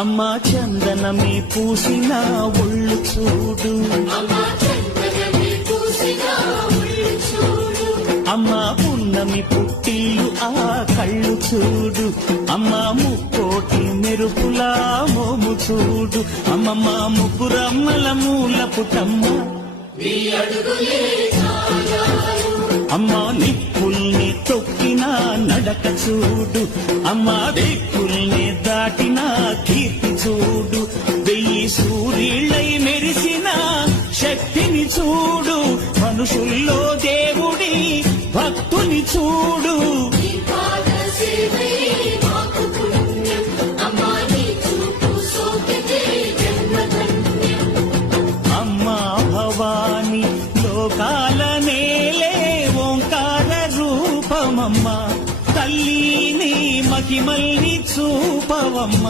అమ్మా చందనమే పూసిన ఒళ్ళు చూడు, అమ్మా పున్నమి పుట్టిల్లు ఆ కళ్ళు చూడు, అమ్మా ముక్కోటి మెరుపులా మోము చూడు, అమ్మమ్మ ముగ్గురమ్మల మూల పుటమ్మ, అమ్మా నిప్పుల్ని తొక్కిన నడక చూడు, అమ్మా దిక్కుల్ని దాటిన కీర్తి చూడు, వెయ్యి సూర్యుళ్ళై మెరిసిన శక్తిని చూడు, మనుషుల్లో దేవుడి భక్తుని చూడు. అమ్మా భవాని లోకాల నేలే ఓంకార రూపమమ్మ, తల్లిని మహిమల్ని చూపవమ్మ.